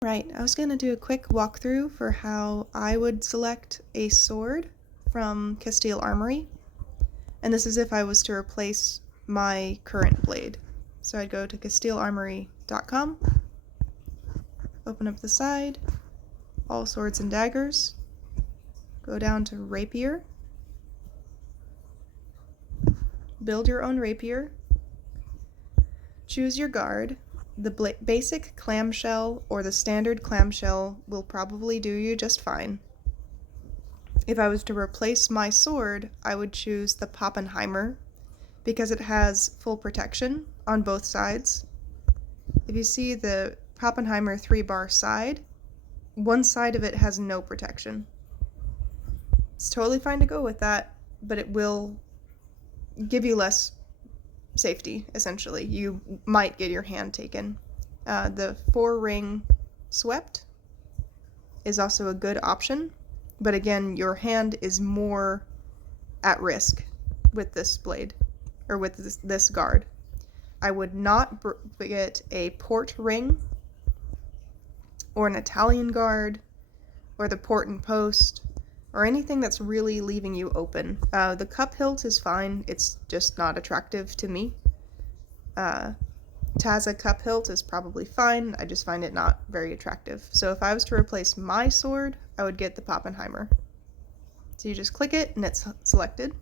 Right, I was going to do a quick walkthrough for how I would select a sword from Castille Armory, and this is if I was to replace my current blade. So I'd go to castillearmory.com, open up the side, all swords and daggers, go down to Rapier, build your own rapier, choose your guard. The basic clamshell or the standard clamshell will probably do you just fine. If I was to replace my sword, I would choose the Pappenheimer because it has full protection on both sides. If you see the Pappenheimer 3-bar side, one side of it has no protection. It's totally fine to go with that, but it will give you less safety, essentially. You might get your hand taken. The 4-ring swept is also a good option, but again, your hand is more at risk with this blade, or with this guard. I would not get a port ring, or an Italian guard, or the port and post, or anything that's really leaving you open. The cup hilt is fine, it's just not attractive to me. Taza cup hilt is probably fine, I just find it not very attractive. So if I was to replace my sword, I would get the Pappenheimer. So you just click it and it's selected.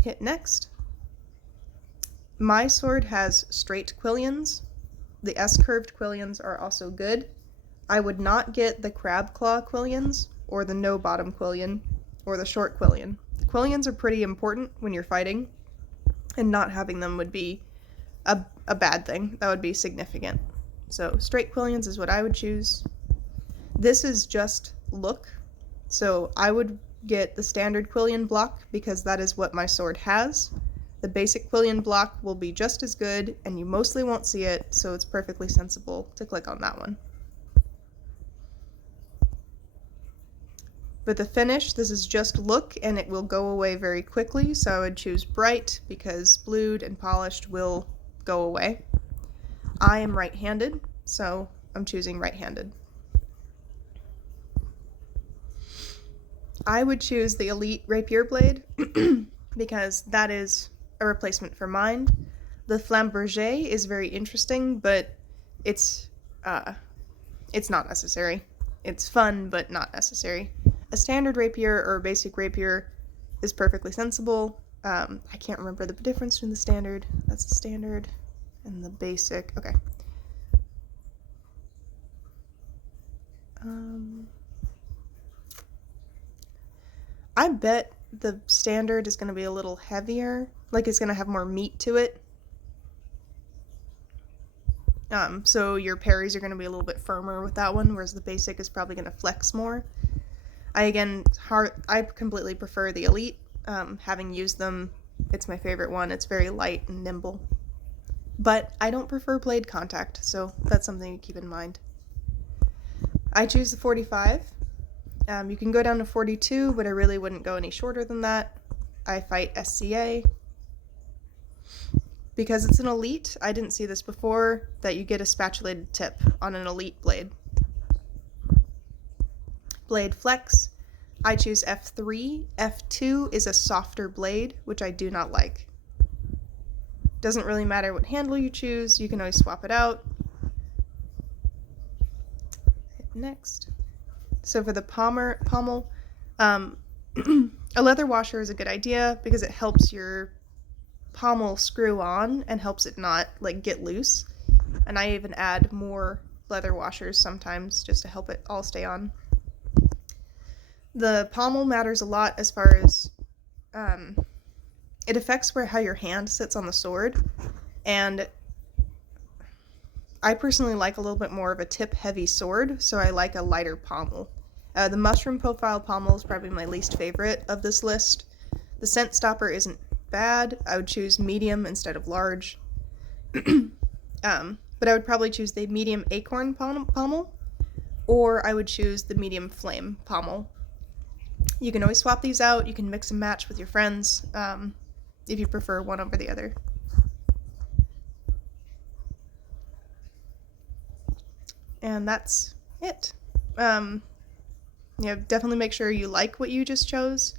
Hit next. My sword has straight Quillions. The S-curved Quillions are also good. I would not get the crab claw Quillions, or the no bottom Quillion, or the short Quillion. Quillions are pretty important when you're fighting, and not having them would be a bad thing. That would be significant. So straight Quillions is what I would choose. This is just look, so I would get the standard Quillion block because that is what my sword has. The basic Quillion block will be just as good, and you mostly won't see it, so it's perfectly sensible to click on that one. But the finish, this is just look, and it will go away very quickly, so I would choose bright because blued and polished will go away. I am right-handed, so I'm choosing right-handed. I would choose the Elite Rapier blade because that is a replacement for mine. The Flamberger is very interesting, but it's not necessary. It's fun, but not necessary. A standard rapier or a basic rapier is perfectly sensible. I can't remember the difference between the standard. That's the standard and the basic. Okay. I bet the standard is going to be a little heavier. Like it's going to have more meat to it. So your parries are going to be a little bit firmer with that one, whereas the basic is probably going to flex more. I completely prefer the Elite. Having used them, it's my favorite one. It's very light and nimble. But I don't prefer blade contact, so that's something to keep in mind. I choose the 45. You can go down to 42, but I really wouldn't go any shorter than that. I fight SCA. Because it's an Elite, I didn't see this before, that you get a spatulated tip on an Elite blade. Blade flex, I choose F3. F2 is a softer blade, which I do not like. Doesn't really matter what handle you choose, you can always swap it out. Hit next. So for the pommel, a leather washer is a good idea because it helps your pommel screw on and helps it not like get loose. And I even add more leather washers sometimes just to help it all stay on. The pommel matters a lot as far as it affects how your hand sits on the sword, and I personally like a little bit more of a tip-heavy sword, so I like a lighter pommel. The mushroom profile pommel is probably my least favorite of this list. The scent stopper isn't bad. I would choose medium instead of large. But I would probably choose the medium acorn pommel, or I would choose the medium flame pommel. You can always swap these out. You can mix and match with your friends if you prefer one over the other. And that's it. Definitely make sure you like what you just chose,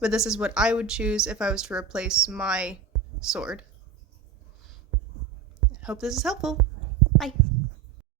but this is what I would choose if I was to replace my sword. Hope this is helpful. Bye.